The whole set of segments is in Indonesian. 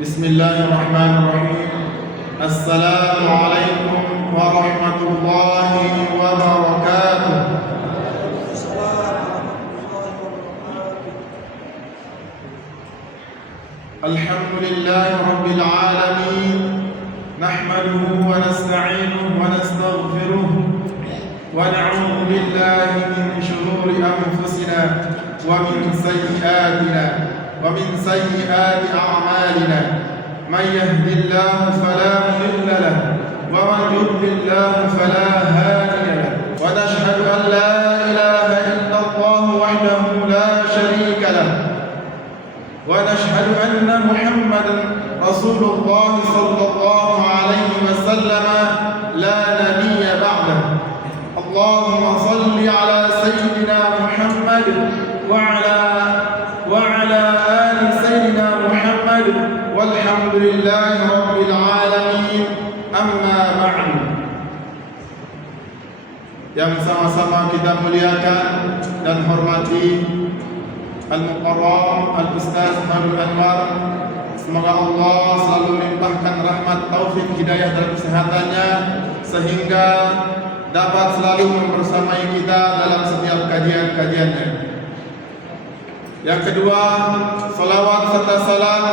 Bismillahirrahmanirrahim. Assalamualaikum warahmatullahi wabarakatuh. Alhamdulillahi rabbil alamin. Nahmaduhu wa nasta'inuhu wa nastaghfiruh wa na'udzu billahi min shururi anfusina wa min sayyiati a'malina. Man yahdihillahu fala mudilla lahu wa man yudlil fala hadiya lahu. Wa nashhadu an la ilaha illallah wahdahu la sharika lahu wa nashhadu anna Muhammadan Rasulullah sallallahu alaihi wasallam la nabiyya ba'dahu. Allahumma salli ala sayyidina Muhammad wa ala ali sayyidina Muhammad walhamdulillahi rabbil alamin. Amma ba'du. Yang sama-sama kita muliakan dan hormati Al-Mukarram Al-Ustaz Khairul Anwar, semoga Allah selalu melimpahkan rahmat, taufik, hidayah dan kesehatannya sehingga dapat selalu membersamai kita dalam setiap kajian-kajiannya. Yang kedua, salawat serta salam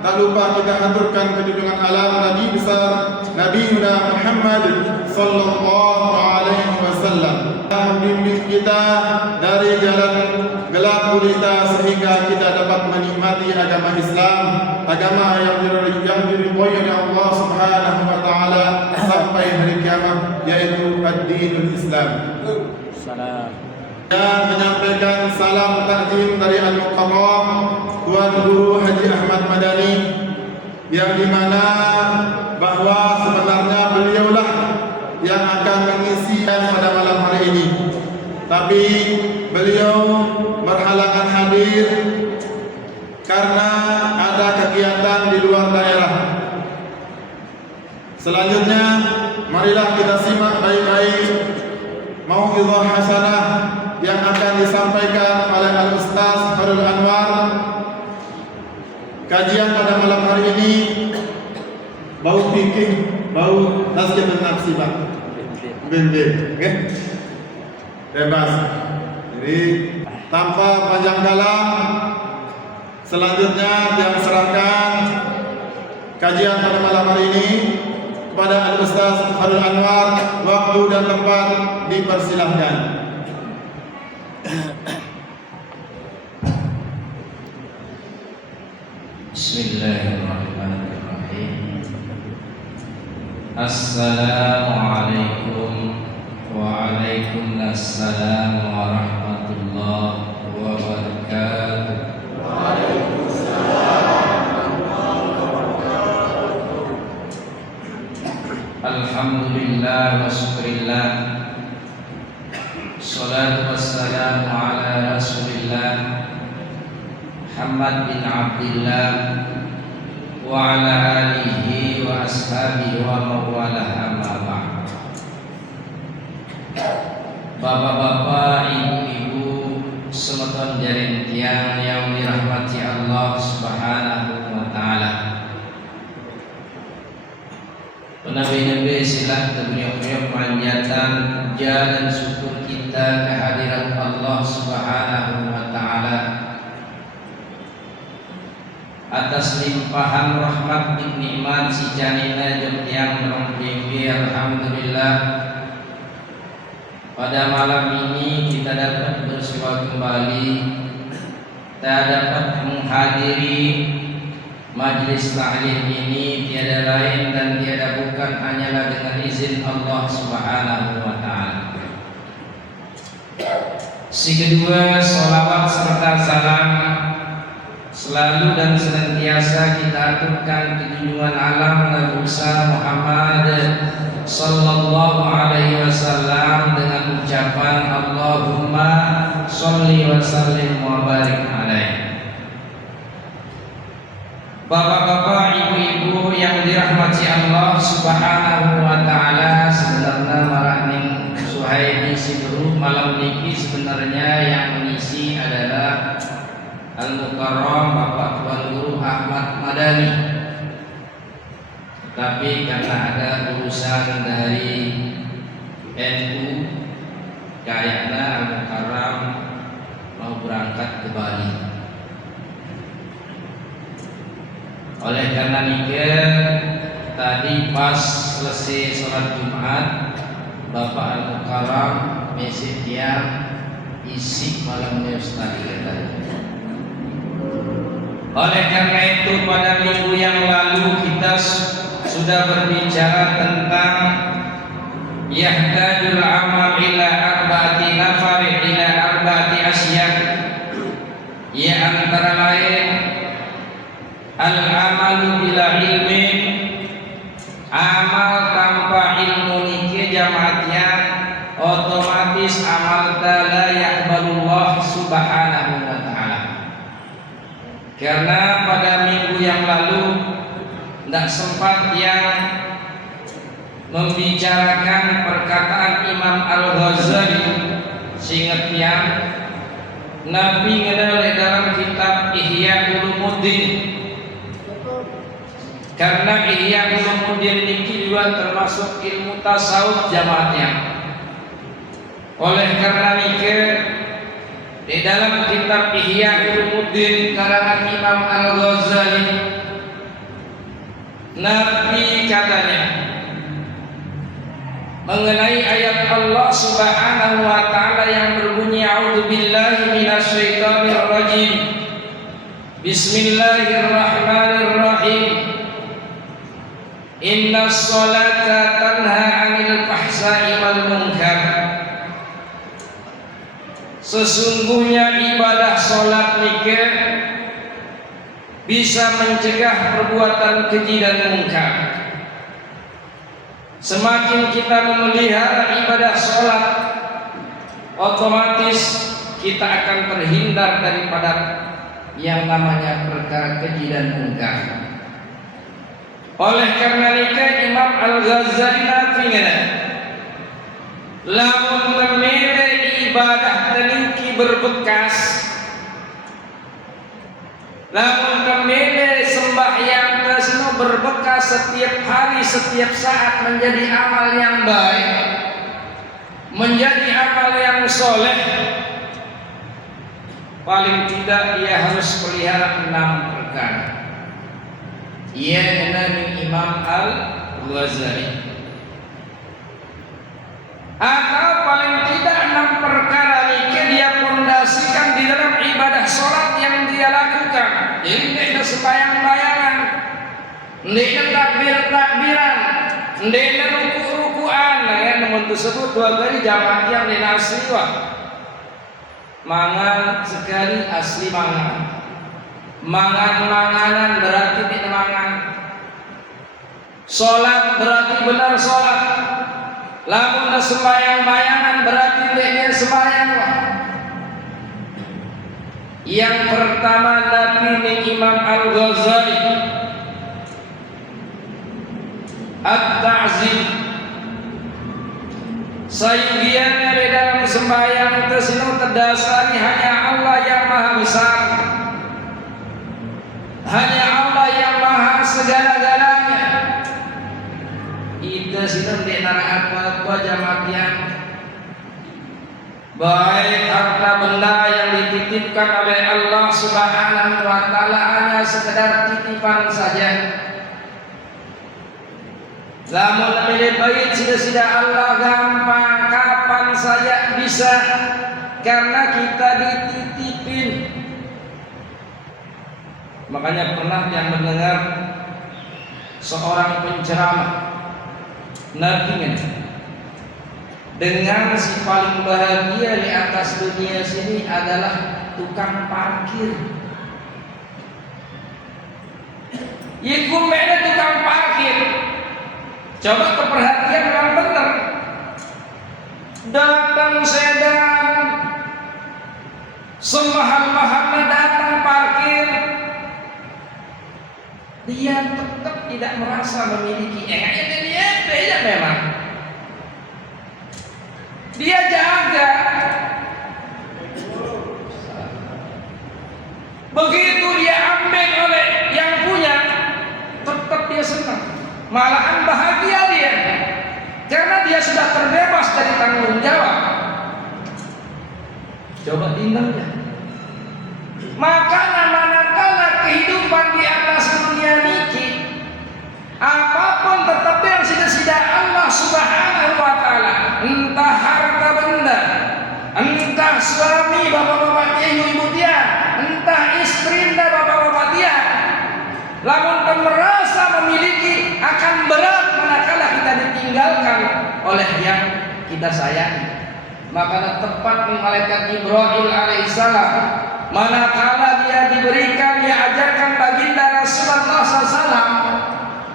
tak lupa kita haturkan kedudukan alam Nabi besar Nabi Muhammad sallallahu alaihi wasallam, membimbing kita dari jalan gelap gulita sehingga kita dapat menikmati agama Islam, agama yang diridhoi oleh Allah Subhanahu wa taala sampai hari kiamat, yaitu ad-dinul Islam. Salam. Dan menyampaikan salam takdim dari Al-Mukarram Tuan Guru Haji Ahmad Madani, yang dimana bahwa sebenarnya beliaulah yang akan mengisi pada malam hari ini, tapi beliau berhalangan hadir karena ada kegiatan di luar daerah. Selanjutnya, marilah kita simak baik-baik mau'izah hasanah yang akan disampaikan oleh Al-Ustaz Khairul Anwar. Kajian pada malam hari ini bau fikih, bau tazkiyatun nafsi, Pak. Bendel, oke? Bebas. Jadi tanpa panjang kalam, selanjutnya yang serahkan kajian pada malam hari ini kepada Al-Ustaz Khairul Anwar. Waktu dan tempat dipersilahkan. Bismillahirrahmanirrahim. Assalamualaikum waalaikumsalam warahmatullahi wabarakatuh. Alhamdulillah wa syukurillah, salatu wassalamu ala rasulillah Muhammad bin Abdillah wa ala alihi wa ashabihi wa mawalah, amma ba'd. Bapak-bapak, ibu-ibu, semeton jaring tiang yang dirahmati Allah Subhanahu wa taala. Nabi-nabi silah terbeliau-beliau panjatan puja dan syukur kita kehadiran Allah Subhanahu wa taala atas limpahan rahmat nikmat si janina jeung tiang merongkipi. Alhamdulillah, pada malam ini kita dapat bersua kembali, kita dapat menghadiri majlis ta'lim ini tiada lain dan tiada bukan hanyalah dengan izin Allah Subhanahu wa taala. Si kedua, salawat serta salam selalu dan senantiasa kita aturkan ke junjungan alam Nabi besar Muhammad sallallahu alaihi wasallam dengan ucapan Allahumma sholli wa sallim wa barik alaihi. Bapak-bapak, ibu-ibu yang dirahmati Allah Subhanahu wa taala, sebenarnya maraning Suhaimi Sidru malam niki sebenarnya yang mengisi adalah Al-Mukarram Bapak Tuan Guru Ahmad Madani. utusan dari NU kayaknya Al-Mukarram mau berangkat ke Bali. Oleh karena nikah tadi pas selesai sholat Jumat, Bapak Al-Mukarram mesej dia isi malamnya Ustaz tadi. Oleh karena itu pada minggu yang lalu kita sudah berbicara tentang yahtadul amal ila arba'ati nafari ila arba'ati asya, ya antara lain al-amalu bila ilmi, amal tanpa ilmu niki jamaatnya otomatis amal la yaqbalullah subhanahu wa ta'ala. Karena pada minggu yang lalu tidak sempat yang membicarakan perkataan Imam Al-Ghazali seingat yang Nabi mengenal dalam kitab Ihya Ulumuddin. Karena Ihya Ulumuddin ini juga termasuk ilmu tasawuf jamaatnya. Oleh karena itu di dalam kitab Ihya Ulumuddin karangan Imam Al-Ghazali, Nabi katanya mengenai ayat Allah Subhanahu wa ta'ala yang berbunyi a'udzubillahi minasyaitonir rajim, bismillahirrahmanirrahim, innas sholata tanha 'anil fahsya'i wal munkar. Sesungguhnya ibadah sholat nikah bisa mencegah perbuatan keji dan mungkar. Semakin kita memelihara ibadah sholat, otomatis kita akan terhindar daripada yang namanya perkara keji dan mungkar. Oleh karena itu Imam Al-Ghazali nafingana lamun memilih ibadah teniki berbekas, lamun memilih sembahyang tersebut berbekas setiap hari setiap saat menjadi amal yang baik, menjadi amal yang soleh, paling tidak dia harus pelihara 6 perkara. Ia mengenai Imam Al-Ghazali. Atau paling tidak 6 perkara ini dia fondasikan di dalam ibadah sholat yang dia lakukan. Jadi tidak sembahyang-bayangan, tidak takbir-takbiran, tidak ruku-rukuan. Ya, namun tersebut 2 kali jamaah yang dinasri wah. Mangan sekali asli mangan. Mangan-manganan berarti tidak mangan. Sholat berarti benar sholat. Lamun sembahyang-bayangan berarti dia sembahyang. Yang pertama Nabi Imam Al-Ghazali At-Ta'zim, sayyidiannya di dalam sembahyang tersebut terdasari hanya Allah yang maha besar, hanya Allah yang maha segala-galanya. Itu sinun di nara apa-apa jamaah yang baik harta benda yang dititipkan oleh Allah Subhanahu wa ta'ala hanya sekedar titipan saja. Lamun memilih baik sudah Allah gampang kapan saja bisa, karena kita dititipin. Makanya pernah yang mendengar seorang penceramah Nabi dengan si paling bahagia di atas dunia sini adalah tukang parkir. Yikum beda tukang parkir. Coba keperhatian yang benar. Datang sedan, semahal-mahalnya datang parkir, dia tetap tidak merasa memiliki dia memang dia jaga. Begitu dia ambil oleh yang punya, tetap dia senang, malahan bahagia dia. karena dia sudah terbebas dari tanggung jawab. Coba diingat. Maka manakala kehidupan di atas dunia niki, apapun tetap yang sida-sida Allah Subhanahu wa taala, entah harta benda, entah suami bapak-bapak dia, ibu-ibu dia, entah istri dan bapak-bapak dia, lamun merasa memiliki, akan berat manakala kita ditinggalkan oleh yang kita sayangi. Maka tepat malaikat Jibril alaihissalam, manakala dia diberikan, dia ajarkan baginda Rasulullah SAW,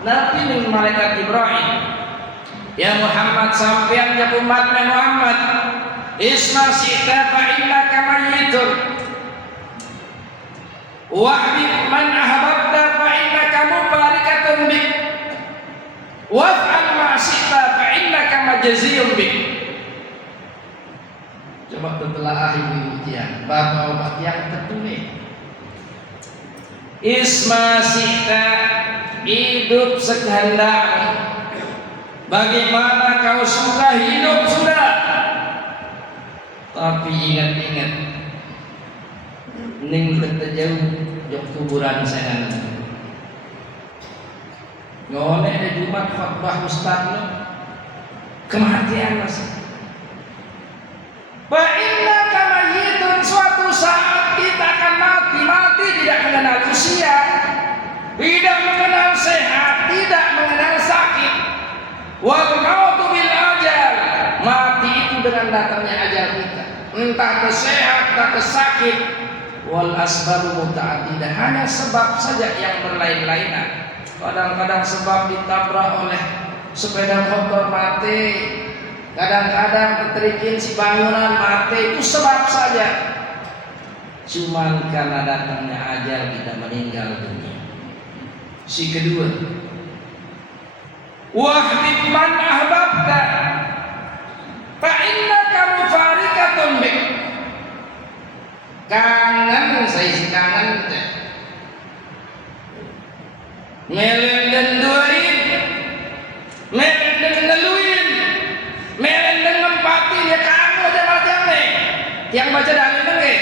Nabi ning malaikat Jibril, ya Muhammad, sampean ya umat Muhammad, isma syi'ta fa innaka mayyitun wa habib man ahbabta fa innaka mufarikatun bik waf'al ma syi'ta fa innaka majziyun bik. Coba telah ibu dia, bapak-bapak yang tertulis, isma syi'ta, hidup sekehendakmu, bagaimana kau suka hidup sudah. Tapi ingat-ingat, ning jauh jok kuburan saya. Ngone di Jumat khotbah ustaz kematian mas. Fa innaka mayyitun, suatu saat kita akan mati. Mati tidak mengenal usia, tidak mengenal sehat, tidak mengenal sakit. Wal mautu bil ajal, mati itu dengan datangnya ajal kita. Entah kesehat, entah kesakit. Wal asbabu muta'addidah, hanya sebab saja yang berlain-lainan. Kadang-kadang sebab ditabrak oleh sepeda motor mati, kadang-kadang keterikin si bangunan mati, itu sebab saja. Cuman karena datangnya ajal kita meninggal dunia. Si kedua, wahbib man ahbabta fa innaka mufarikatun bik. Kangen, saya si kangen melen dan duain, melen dan ngeluin, melen dan ngempati, dia kamu aja macam nih yang baca dalil nih.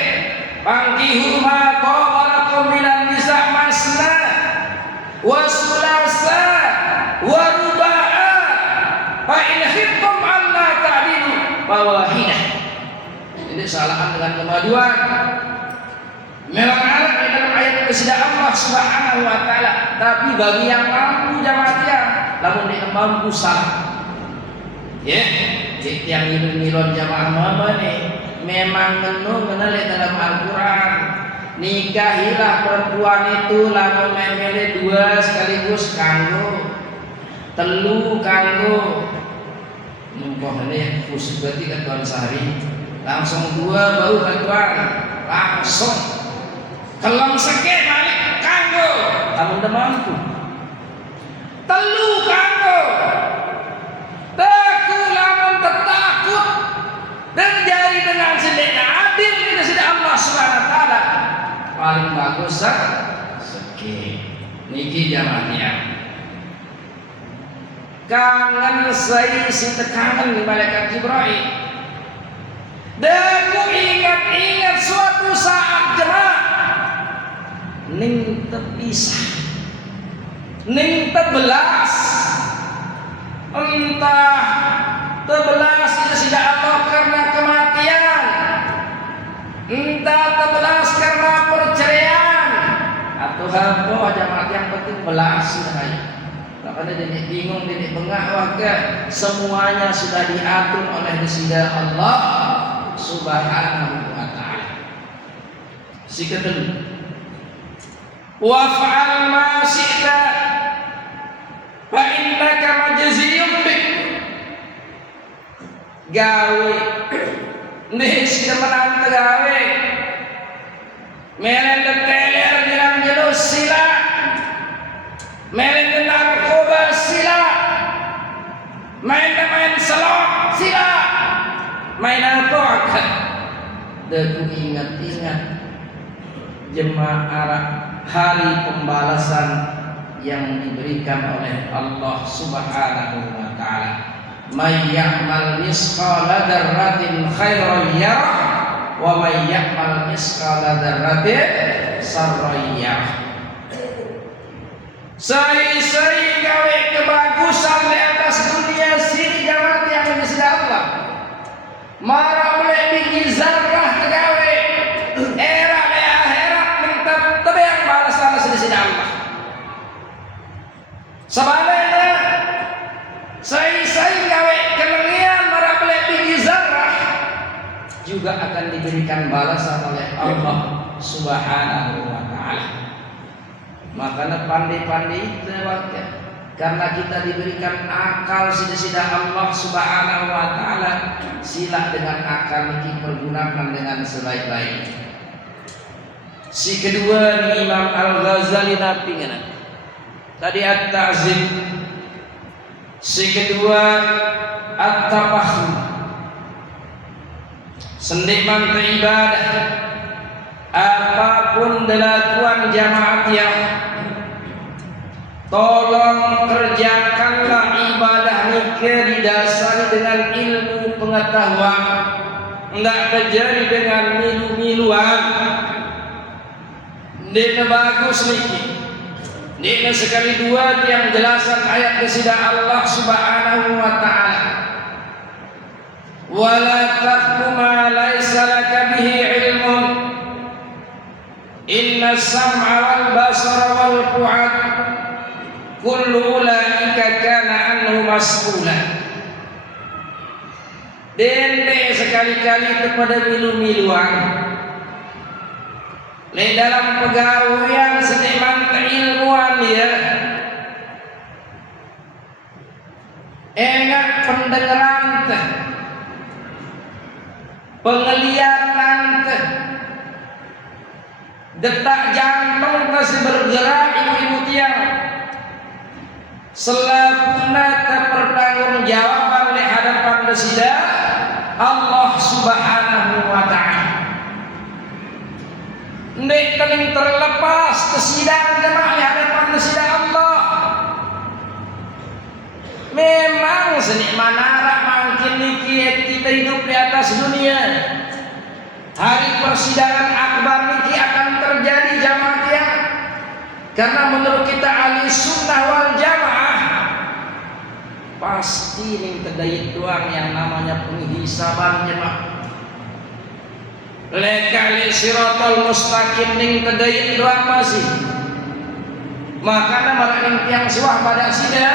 Pangkihu ma qawalakum minan nisa masna wa sulasa wa ruba'a fa in khiftum alla ta'dilu fawahidah. Ini kesalahan dengan kemajuan. Memang ada di dalam ayat kesida Allah Subhanahu wa taala, tapi bagi yang mampu jamaah, namun dia mampu salah. Ya, yang nilon jamaah mama nih memang mengenal dalam Al-Quran, nikahilah perempuan itu lamun memilih dua sekaligus kanggo, telu kanggo, mumpah ini khusus berarti ketuan sehari, langsung dua baru ketuan, langsung kelam seke balik kanggo, lamun dah mampu, telu kanggo, teku lamun tertakut dan jari dengan sendiri adil kita sudah Allah Subhanahu wa taala paling bagus seke niki jamannya. Kangen saya si tekangan di malaikat Jibril, dan ku ingat-ingat suatu saat jemaah ning terpisah, ning terbelas, entah terbelas itu tidak Allah karena kematian, entah terbelas karena perceraian, atau apa jamaah yang penting belas sudah. Makanya jadi bingung, jadi bengak, warga semuanya sudah diatur oleh Sida Allah Subhanahu wa taala. Si kedua, waf'al ma syi'ta fa innaka majziyun bik. Gawe nih sudah menang gawe melen teler dalam jalur sila, melen narkoba sila, main selok sila, main apa? Dan ingat-ingat jemaah hari pembalasan yang diberikan oleh Allah Subhanahu wa taala. may ya'mal misqala dzarratin khairan yarah wa may ya'mal misqala dzarratin sarran yarah. Sai gawe kebagusan di atas dunia sini jawab yang di sisi Allah. Mara boleh bikin zarah gawe era di akhirat minta tapi yang balasan di sisi Allah. Sebaliknya sai gawe kelengian mara boleh bikin zarah juga akan diberikan balasan oleh Allah Subhanahu wa taala. Makanya pandai-pandai itu waktu karena kita diberikan akal sida-sida Allah Subhanahu wa taala, sila dengan akal ini pergunakan dengan sebaik-baik. Si kedua ni Imam Al-Ghazali napingan. Tadi at-ta'zim. Si kedua at-tafahum. Sendiman beribadah apapun dilakukan jamaah yang tolong kerjakanlah ibadah nikah didasari dengan ilmu pengetahuan, enggak terjadi dengan milu-miluan. Dina bagus niki. Dina sekali dua yang jelasan ayat kesida Allah Subhanahu wa taala. Wala taqfu ma laysa laka bihi ilmun. Inna sam'a wal basara wal fu'ad kullu ulaika kana anhu mas'ula. Dende sekali-kali kepada milu-miluan. Le dalam pegawaian seniman keilmuan dia. Enak pendengaran teh. Penglihatan teh. Detak jantung masih bergerak ibu-ibu tiang. Selapuna terpertanggungjawaban di hadapan resida Allah Subhanahu wa taala. Ndek tening terlepas kesidang jemaah di hadapan resida Allah. Memang seni manara mungkin niki kita hidup di atas dunia. Hari persidangan akbar niki akan terjadi jamaah tiang. Karena menurut kita ahli sunnah wal jamaah pasti ning kedayat doang yang namanya penghisaban jemaah. Lekali siratal mustaqim ning kedayat doang masih. Makanya malah yang suah pada sida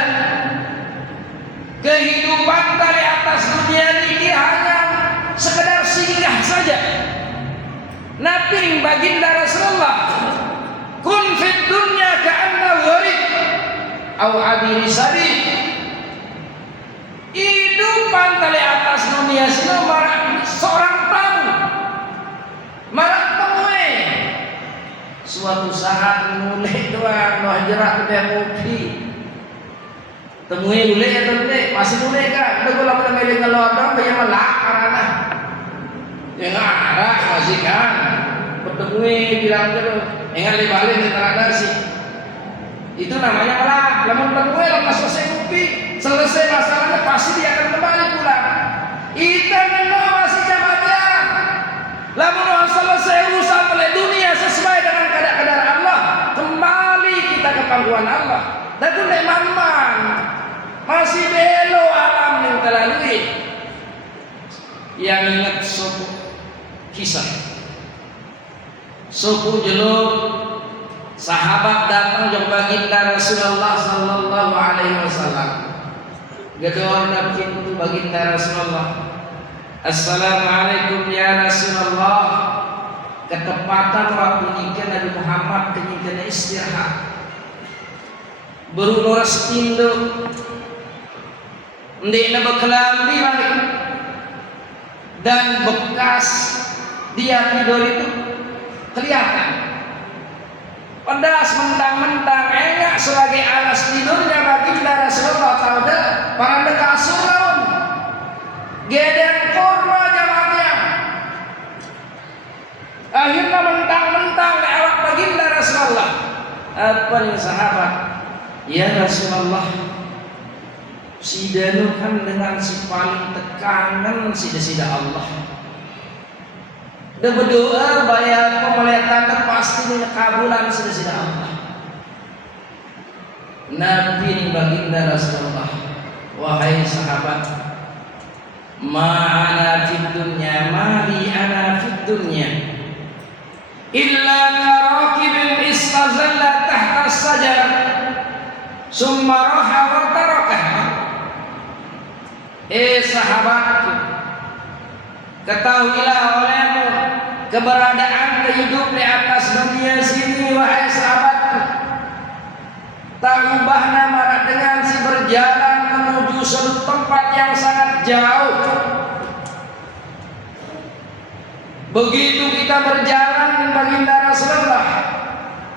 kehidupan dari atas dunia ini hanya sekedar singgah saja. Nabi baginda Rasulullah kun fid dunya ka'anna gharib au abiri sabi. Hidupan dari atas dunia sini marak seorang tamu marak temui suatu saat mulai doang noh jerak ke mupi temui mulai atau mulai masih mulai kan udah gula pada meleng ngelodong banyak melak karena yang arah masih kan bertemui bilang terus ingat balik di terada sih itu namanya melak. Lamun temui lepas selesai kopi selesai masalahnya pasti dia akan kembali pulang. Kita memang masih jabatan. Lamun selesai urusan oleh dunia sesuai dengan kadar Allah kembali kita ke pangkuan Allah. Dan itu man masih belo alam yang terlalui. Yang ingat suku kisah suku jeluk sahabat datang jeng baginda Rasulullah sallallahu alaihi wasallam. Gedor pintu baginda Rasulullah. Assalamualaikum ya Rasulullah. Ketepatan waktu nikah Nabi Muhammad kenyikeun istirahat. Berunuras pintu. Ndekna bekelambi balik. Dan bekas dia tidur itu kelihatan. Pedas mentang-mentang enak sebagai alas tidurnya baginda Rasulullah tahu dah para kasur laun gedeng kurma jamaahnya. Akhirnya mentang-mentang awak baginda Rasulullah apa nih sahabat ya Rasulullah Sidanu kan dengan si paling tekanan sida Allah. Dan berdoa bayar pemelihatan pasti kabulan sida Allah. Nabi baginda Rasulullah, wahai sahabat, ma'ana fid dunya, mali ana fid dunya, illa karakibin istazalla tahta sajar, summa raha wa tarakah. Sahabatku, ketahuilah olehmu keberadaan hidup di atas dunia sini, wahai sahabatku. Tak ubah nama dengan si berjalan menuju suatu tempat yang sangat jauh. Begitu kita berjalan baginda Rasulullah,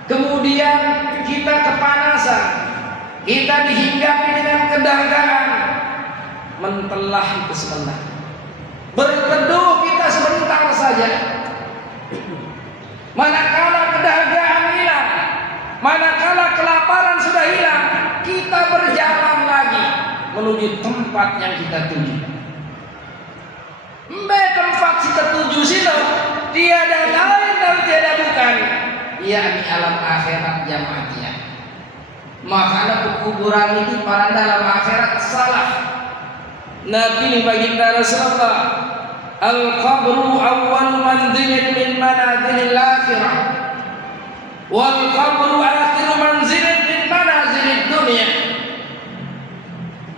kemudian kita kepanasan, kita dihinggapi dengan kedangkalan, mentelah itu sebentar, berteduh kita sebentar saja. Manakala kedangkalan hilang, manakala kelaparan sudah hilang, kita berjalan lagi menuju tempat yang kita tuju. Tempat kita tuju sini tiada lain dan tiada bukan, yakni alam akhirat jamaatnya. Makanya kuburan itu para dalam akhirat salah. Nabi baginda Rasulullah, al-qabru awwal manzilin min manazilil akhirah, wal qabru akhiru manzilin min manazilid dunya.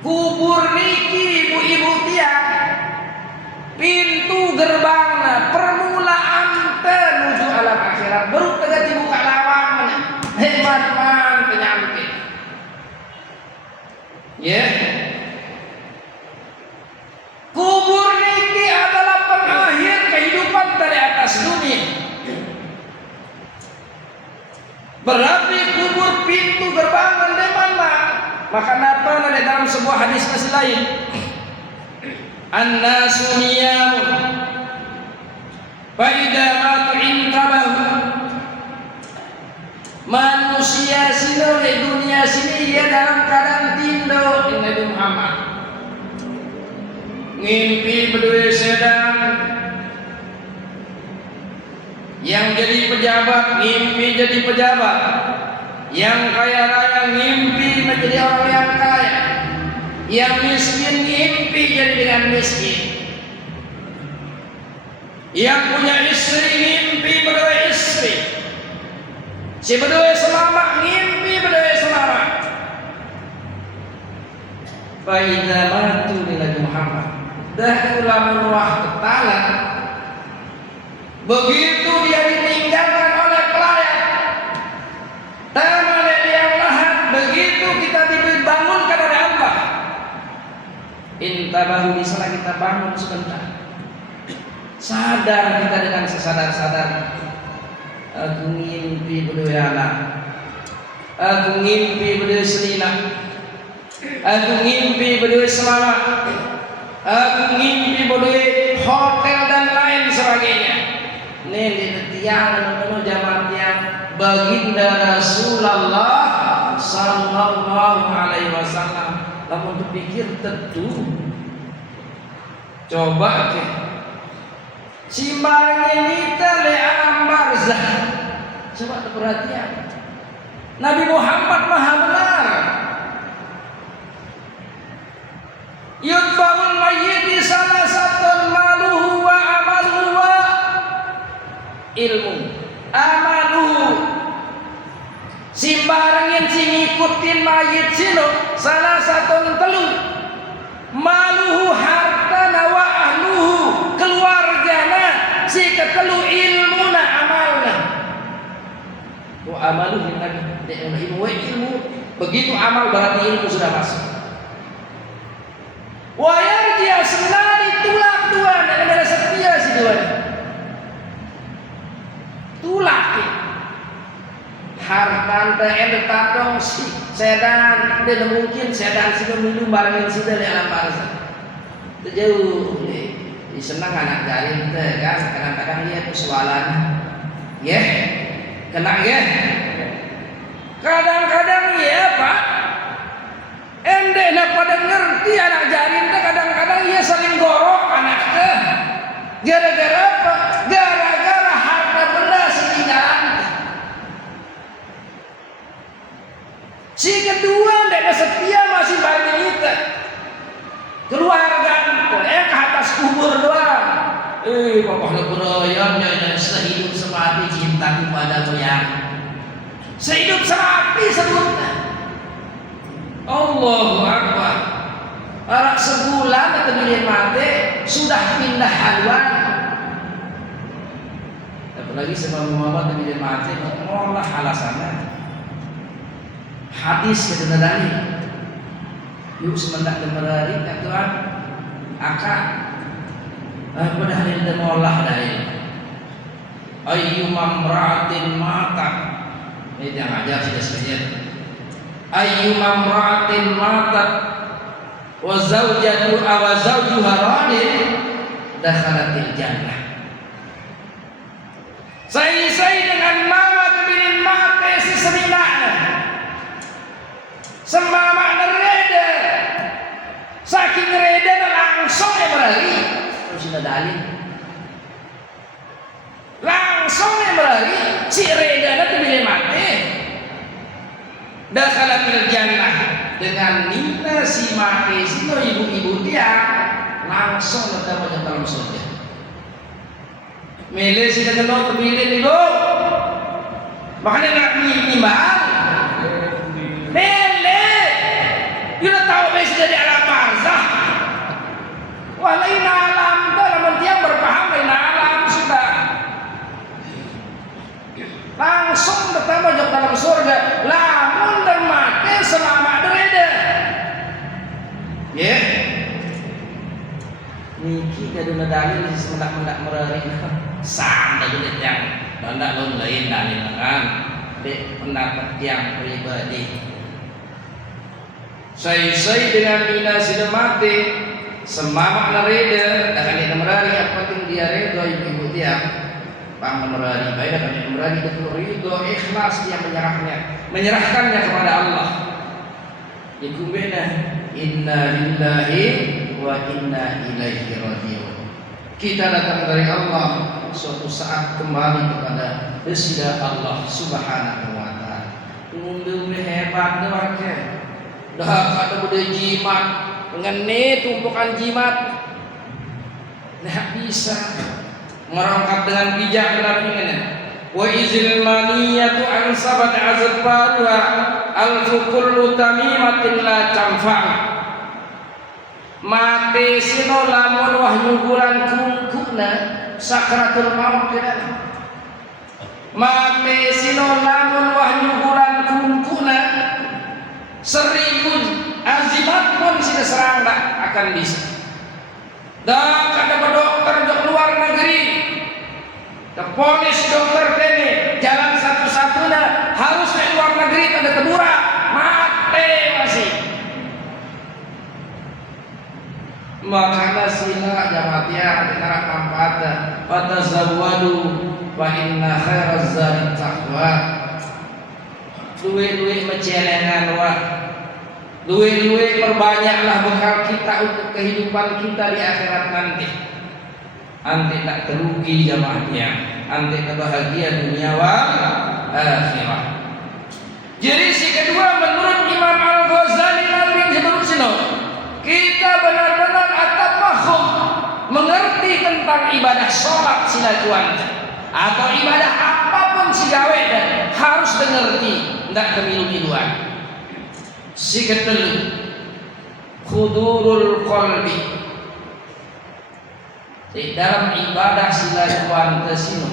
Kubur niki ibu-ibu tiang, pintu gerbangna permulaan menuju alam akhirat, baru tegak dibuka lawangnya, hebat man penyampe. Kubur niki adalah pengakhir kehidupan dari atas dunia. Berarti kubur pintu gerbang di mana? Maka napa ada dalam sebuah hadis masih lain. An-nasu niyamun fa idza matu intabahu. Manusia sini di dunia sini dia dalam keadaan tindo. Nabi Muhammad ngimpi berdua sedang, yang jadi pejabat ngimpi jadi pejabat, yang kaya raya ngimpi menjadi orang yang kaya, yang miskin ngimpi jadi dengan miskin, yang punya istri ngimpi berdua istri, si berdua selamat ngimpi berdua selamat. Fa'idza matu Nabi Muhammad dah ulama nuah ketalan. Begitu dia ditinggalkan oleh pelayan, taman yang lahat, begitu kita dibangunkan oleh Allah, intabahu, di sana kita bangun sebentar, sadar kita dengan sesadar-sadar, aku ngimpi berdua anak, aku ngimpi berdua selina, aku ngimpi berdua selamat, aku ngimpi berdua hotel dan lain sebagainya. Ini tiang menuju jamaah tiang baginda Rasulullah sallallahu alaihi wasallam. Namun dipikir teduh. Coba ke simbang ini tele alam barzah. Coba perhatian. Nabi Muhammad maha benar. Yutba'ul mayyiti salah satu maluhu wa amaluhu wa ilmu amaluhu. Simbarengin si ngikutin mayit sino salah satu telu, maluhu hartana wa ahluhu, keluargana, si ketelu ilmuna amalna. Wa amaluhu ilmu, begitu amal berarti ilmu sudah masuk. Wa yarji asnani tulak dua, ada setia si dua tulak harta ente tatong si sedan dia mungkin sedan sih minum barangin sih dari alam barzah jauh di senang anak jalim teh kan kadang-kadang dia persoalan ya kena ya kadang-kadang ya pak ende nak pada ngerti ngerti anak jarin teh kadang-kadang ia saling gorok anak teh. Gara-gara apa? Gara-gara harta benda setinggalan. Si kedua tidak setia masih banyak itu. Keluarga ke atas kubur doang. Pokoknya beroyonnya dan sehidup semati cinta kepada yang sehidup semati sebutnya. Allahu Akbar. Orang sebulan atau bilik mati sudah pindah haluan. Apalagi sebelum Muhammad atau bilik mati mengolah alasannya. Hadis kata Nabi. Yuk semendak demerari katuan akak. Pada hari ini mengolah dari ayyumam ra'atin mata. Ini yang ajar sudah sekalian. Ayyumam ra'atin mata wa zawjatu aw zawjuha radin dakhalatil jannah. Saya dengan mama kebinin mate si seminana. Semama nereda. Saking nereda langsung yang berlari. Sudah dalil langsung yang berlari si reda nanti bila mati dakhalatil jannah dengan minta si mati si ibu-ibu dia langsung terdapat dalam surga. Milih si dengan terpilih ibu makanya nak minimal milih you tahu masih jadi alam barzah walain alam yang berpaham lain alam sudah langsung bertambah jauh dalam surga lamun dan mati selama dereda ya niki kaduna dalil semendak-mendak merari sama duit yang bandak lon lain dalil kan dek pendapat yang pribadi saya dengan mina sudah mati semamak nereda dengan ini merari yang penting dia redo ibu dia pang merari baik dengan ini merari betul ridho ikhlas dia menyerahkannya kepada Allah. Iku beda inna lillahi wa inna ilaihi rajiun. Kita datang dari Allah suatu saat kembali kepada sida Allah Subhanahu wa taala. Undu hebat doang ke. Dah kada bude jimat dengan tumpukan jimat tidak bisa merangkap dengan bijak dalam ini. Wa izil maniyatu an sabat azbaruha alfu kullu tamimatin la tanfa' mate sino lamun wahyu bulan kungkuna sakratul maut kada mate sino lamun wahyu bulan kungkuna 1000 azimat pun sudah serang tak akan bisa. Dan ada dokter untuk luar negeri, keponis dokter ini jalan satu-satunya harus ke luar negeri ada teburak mati masih. Makanya sila jamatia antara kampata pada zawadu wa inna khairaz zadi taqwa. Duit-duit mencelengan wa luwe-luwe perbanyaklah bekal kita untuk kehidupan kita di akhirat nanti. Ante tak terugi jamaahnya, ante kebahagiaan dunia wa akhirat. Jadi si kedua menurut Imam Al-Ghazali nanti disebut kita benar-benar atap mahum mengerti tentang ibadah sholat silajuan atau ibadah apapun si gawe dan harus mengerti, tidak kemilu-miluan. Si ketelu khudurul qalbi di dalam ibadah silajuan tersino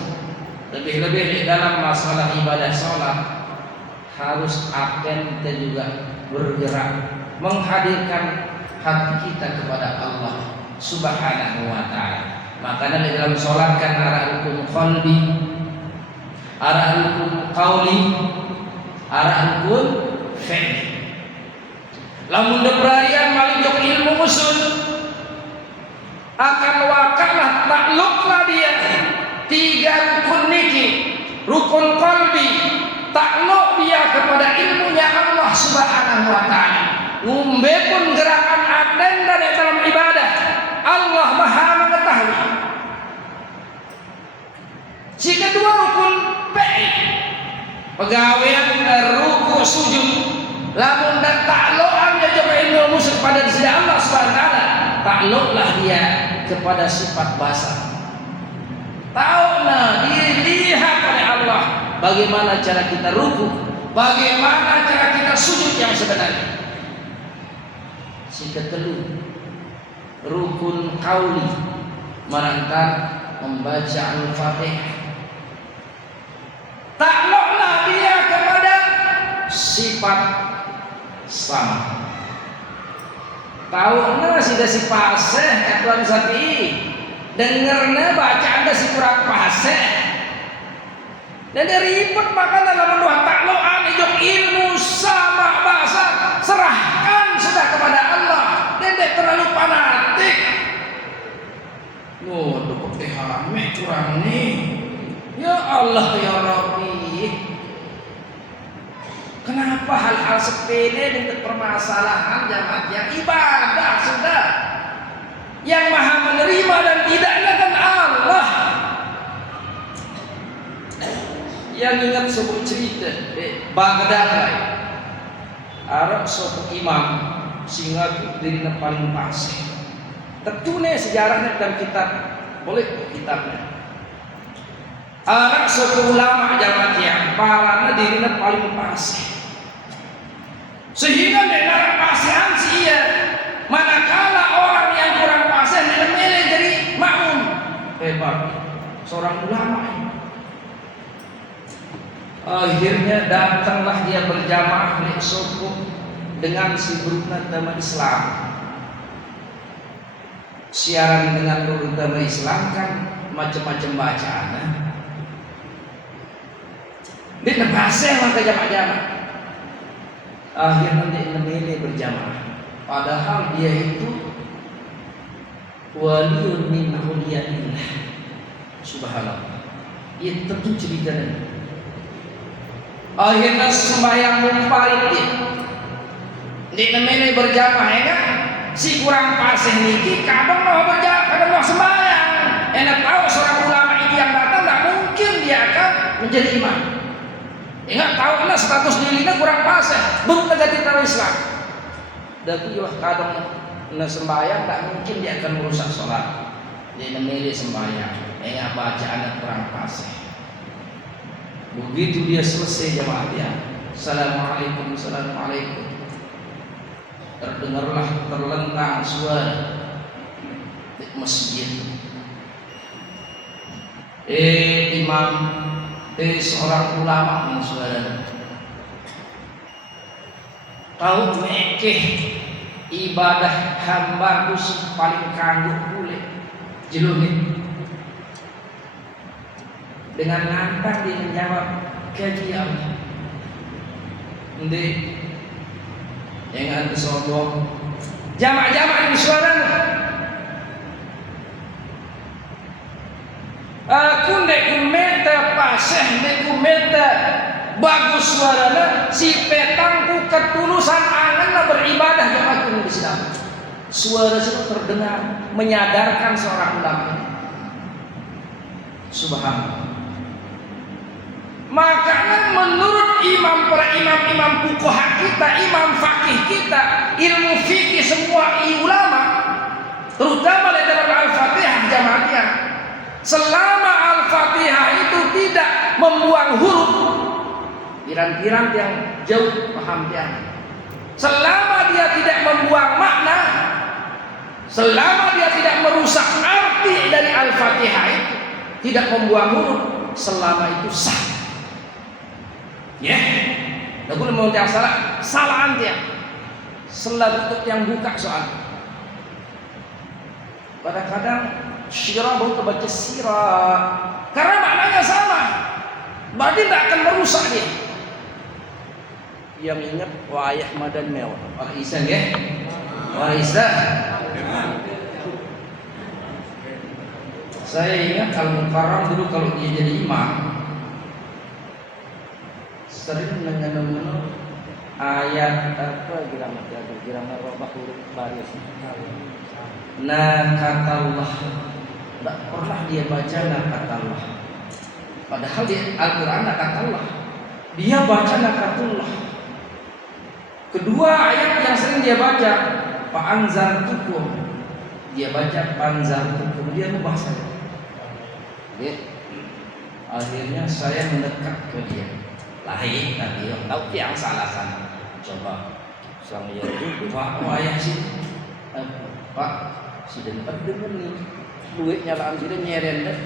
lebih-lebih di dalam masalah ibadah sholat harus aten dan juga bergerak menghadirkan hati kita kepada Allah Subhanahu wa ta'ala. Makanya di dalam sholat kan arah rukun qalbi, arah rukun qauli, arah rukun fi'li. Lamun debrarian malinjok ilmu usul akan wakalah takluklah dia 3 rukun niki. Rukun qalbi takluk dia kepada ilmunya Allah Subhanahu wa ta'ala. ngumbe pun gerakan aden dan dalam ibadah. Allah Maha mengetahui. Si kedua rukun PI, pegawaian ruku sujud, lamun dan taklukan dia coba ilmu musuh kepada sisi Allah Subhanahu wa taala, takluklah dia kepada sifat basar. Tahulah dilihat oleh Allah bagaimana cara kita ruku, bagaimana cara kita sujud yang sebenarnya. Si kedua rukun qauli, merantar membaca Al-Fatihah. Takluklah dia kepada sifat sama. Tahunya sudah si paseh katuan sapi, dengernya bacaan dah si kurang paseh. Dan dia ribet makanya dalam dua taklukan hidup ilmu sama bahasa, serahkan sudah kepada Allah. Dan dia terlalu fanatik. Oh, dukuk tehame kurang nih. Ya Allah ya Rabbi. Kenapa hal-hal sepele dengan permasalahan jamaah yang ibadah sudah? Yang maha menerima dan tidaknya kan Allah. Yang ingat sebuah cerita Baghdad Arab suatu imam singa dirinya paling fasih. Tentunya sejarahnya dalam kitab, boleh kitabnya. Arab suatu ulama jamaah yang parana dirinya paling fasih. Sehingga dengan pasihan si ia, manakala orang yang kurang fasih dia memilih jadi makmum. Hebat seorang ulama ini. Akhirnya datanglah dia berjamaah di subuh dengan sibrukna agama Islam. Siaran dengan agama Islam kan macam-macam bacaan. Dia ngebahasnya maka jamaah-jamaah. Akhirnya dia memilih berjamaah. Padahal dia itu waliun min awliyaillah. Subhanallah. Itu tentu ceritanya. Akhirnya sembahyang mumparit dia. Dia memilih berjamaah ya kan? Si kurang fasih niki kadang mau berjamaah, kadang mau sembahyang. Enak tahu seorang ulama ini yang datang tak mungkin dia akan menjadi imam. Ingat tahu lah status dirinya kurang fasih, belum negatif tahu Islam. Dan dia kadang nak sembahyang tak mungkin dia akan merusak sholat. Dia memilih sembahyang, ingat bacaan kurang fasih. Begitu dia selesai jamaah dia, Assalamualaikum, Assalamualaikum. Terdengarlah terlentang suara di masjid. Imam, seorang ulama yang suara. Tahu mekeh ibadah hamba kus paling kangguh boleh jelumi. Dengan lantang dia menjawab kajian. Nanti jangan sombong. Jamaah-jamaah di suara. Aku ndek kumeta paseh, ndek kumeta bagus suaranya. Si petangku ketulusan angan beribadah jamaah di Islam. Suara itu terdengar menyadarkan seorang ulama. Subhanallah. Makanya menurut para imam fuqaha kita, imam fakih kita, ilmu fikih semua ulama, terutama dalam Al-Fatihah jamaah, selama Al-Fatihah itu tidak membuang huruf, piran-piran yang jauh paham dia. Selama dia tidak membuang makna, selama dia tidak merusak arti dari Al-Fatihah itu, tidak membuang huruf, selama itu sah. Ya, aku mau yang salah dia. Selalu untuk yang buka soal. Kadang-kadang syirah baru terbaca sirah, karena maknanya sama. Berarti tidak akan merusak dia. Yang ingat wayah madan mewah. Wah Isa ya, wah Isa. Saya ingat Al-Mukarram dulu kalau dia jadi imam, sering mengenal ayat apa grammar robah huruf baris. Nakatallah, tidak pernah dia baca nakatallah. Padahal di Al-Quran nakatallah, dia baca nakatullah. Kedua ayat yang sering dia baca Fa'anzartukum, dia baca Panzartukum, dia rubah saja. Akhirnya saya mendekat ke dia. Lahir tadi, tahu yang salah kan? Coba sang ya, Pak, ayah sih, Pak, si tempat dengan nih, duit nyalaan sih nyeren deh.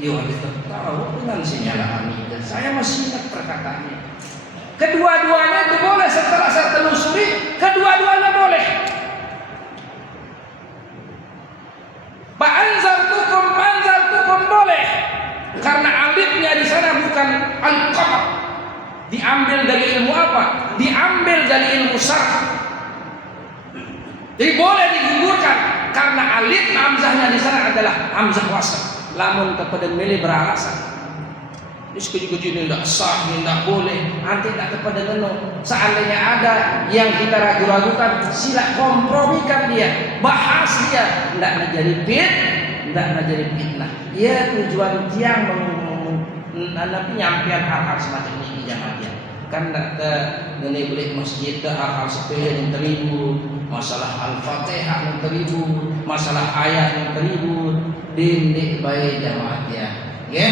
Yo habis tertawa dengan si nyalaan ini, dan saya masih ingat perkataannya. Kedua-duanya itu boleh, setelah saya telusuri, kedua-duanya boleh. Panzartukum boleh, karena alifnya di sana bukan al-qaf. Diambil dari ilmu apa? Diambil dari ilmu syaraf. Jadi boleh digugurkan karena alif hamzahnya di sana adalah hamzah wasl. Lamun kepada milih beralasan. Ini sekejap-kejap ini tidak sah, ini tidak boleh. Nanti tak kepada ngeno. Seandainya ada yang kita ragu-ragukan, sila kompromikan dia, bahas dia. Tidak jadi fitnah. Ya tujuan tiang nanti nyampian hal-hal semacam ini jamaah dia. Kan nene beli masjid hal-hal sepele yang terlibu, masalah Al-Fatihah yang terlibu, masalah ayat yang terlibu, dindik baik jamaah dia. Ya,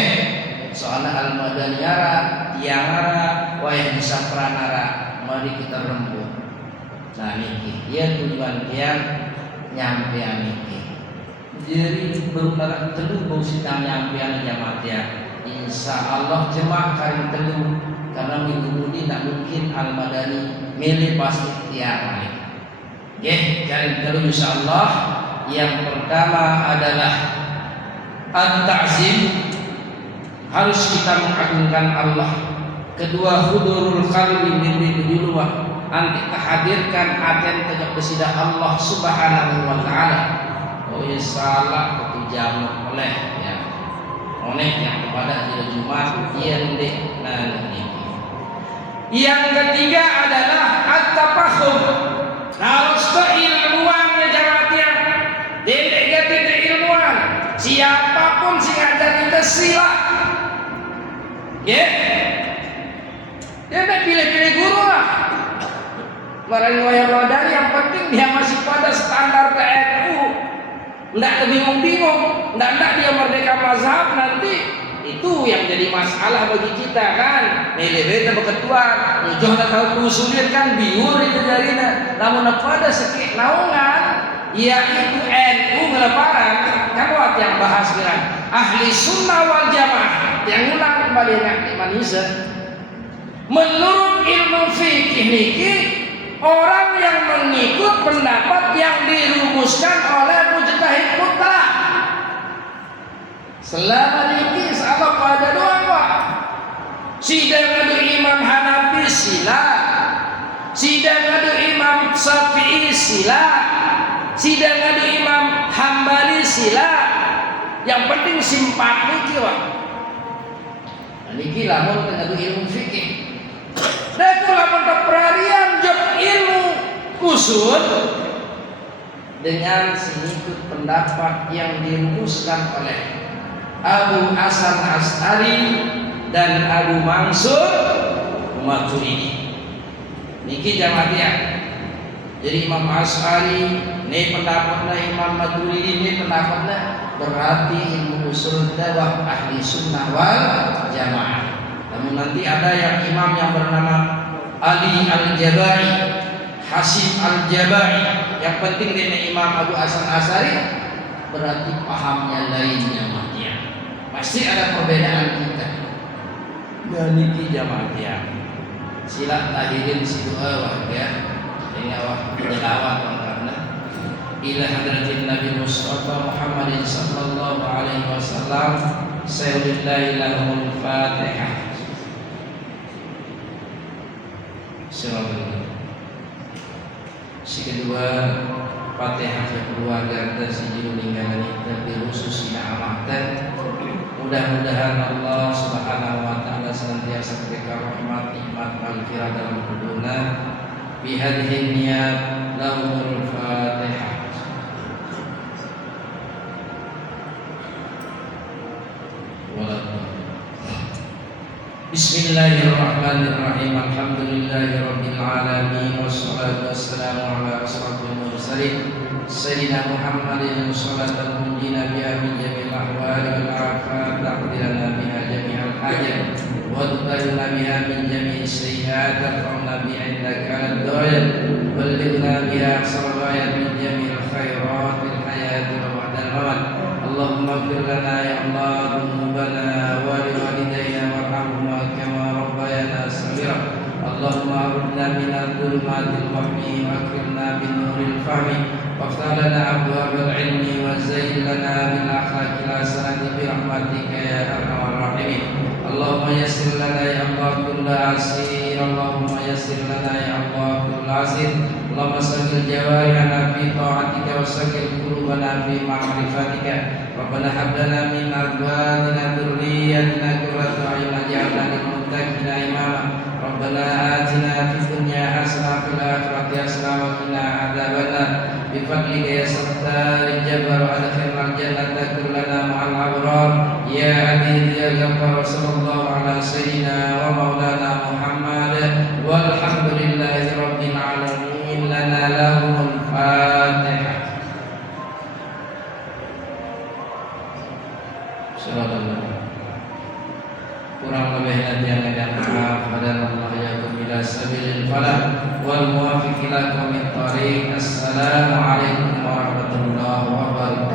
soalnya al-madaniyara, tiangara, wayah bisa peranara, mari kita rembuk. Nah niki, ya tujuan tiang nyampian niki. Jadi berulang teluh bau sidang nyampian jamaah dia. Insya Allah jemaah karim teluh, karena minggu ini tak mungkin Al-Madani milih pasti tiang lain. Karim teluh insya Allah. Yang pertama adalah at-ta'zim, harus kita mengagungkan Allah. Kedua, hudurul qalbi min bidulwah, nanti kita hadirkan aten tegak besidah Allah subhanahu wa ta'ala. Oh ya salah ketujamu oleh ya yang kepada hari Jumat yang ini. Yang ketiga adalah at-tafakhum, harus keilmuan ya jamaah tiang. Tidak ilmuwan, siapapun sing ngajar kita sila. Dia tidak pilih-pilih guru lah. Barang wayang yang penting dia masih pada standar TNU. Tidak bingung-bingung, tidak dia merdeka mazhab nanti itu yang jadi masalah bagi kita kan. Nilai berketua, nyujuh tak tahu usulin kan biur itu jadinya. Namun pada sekit naungan, yaitu NU ngeleparan kan wat yang bahas dengan ahli sunnah wal jamaah yang ulang kembali di Malaysia. Menurut ilmu fikih niki, orang yang mengikut pendapat yang dirumuskan oleh mujtahid mutlak. Selama niki sahabat pada doang Pak. Sidang adu Imam Hanafi sila, sidang adu Imam Syafi'i sila, sidang adu Imam Hambali sila. Yang penting simpati niki Pak. Niki lamun adu ilmu fikih. Dan lamun perharian job ilmu usul dengan singikut pendapat yang dirumuskan oleh Abu Hasan Asy'ari dan Abu Mansur Maturidi. Niki jamaah. Jadi Imam Asy'ari ini pendapatnya, Imam Maturidi ini pendapatnya, berarti ilmu usul dakwah ahli sunnah wal jamaah. Namun nanti ada yang imam yang bernama Ali Al-Jabai, Hasim Al-Jabai. Yang penting dia Imam Abu Hasan Asy'ari, berarti pahamnya lainnya makia. Pasti ada perbedaan kita. Dan niki jamaah dia. Sila tahirin si doa ya. Ini awak tilawat karena ila hadratin Nabi Mustafa Muhammadin sallallahu alaihi wasallam. Sayyidillah lahul Fatihah. Si kedua Fatihah keluarga dan si junjungan kita khusus amalkan. Mudah-mudahan Allah Subhanahu wa taala senantiasa memberikan rahmat, nikmat, maghfirah dalam hidupnya. بهذه النيات لهم الفاتحة. Bismillahirrahmanirrahim. Alhamdulillahirabbil alamin wassalatu wassalamu ala asyrafil mursalin sayyidina Muhammadin sallallahu munjina biha min jami'il ahwali wal afat taqdirana biha jami'al hajat wa tuqallina biha min jami'is sayyi'at tarfa'una biha indaka ad-darajat ballighna biha aqsal ghayat min jami'il khairat fil hayati wa ba'dal mamat. Allahumma ighfir lana ya Allah dhunubana wa liwalidayna warhamhuma kama rabbayana saghira. Allahumma arudna minadh dhulumatil wahmi wa akrimna bin nuril fahmi waftah lana abwabal ilmi wa zayyil lana bil akhlaqil hasanati bi rahmatika ya arhamar rahimin. Allahumma yassir lana ya Allah kulla asir. Allahumma yassir lana ya Allah kulla asir. Allahumma saghir jawarihana fi ta'atika wa saghir qulubana fi ma'rifatika. Rabbana hab lana min azwajina dhurriyyatina qurrata a'yun waj'alna lil muttaqina imama. Rabbana atina fid dunya hasanah wa fil akhirati hasanah wa qina adzabannar. Bi fadlika ya sattarul jabbar wa adkhilnal jannata kullana ma'al abrar. Ya aziz ya ghaffar sallallahu ala sayyidina wa maulana Muhammad walhamdulillahi rabbil alamin. Lana lahumul fatihah. Kurang lebih yang ada maaf pada Allah ya bila sabilil falah wal muwafiq ila qawmit thariq. Assalamualaikum warahmatullahi wabarakatuh.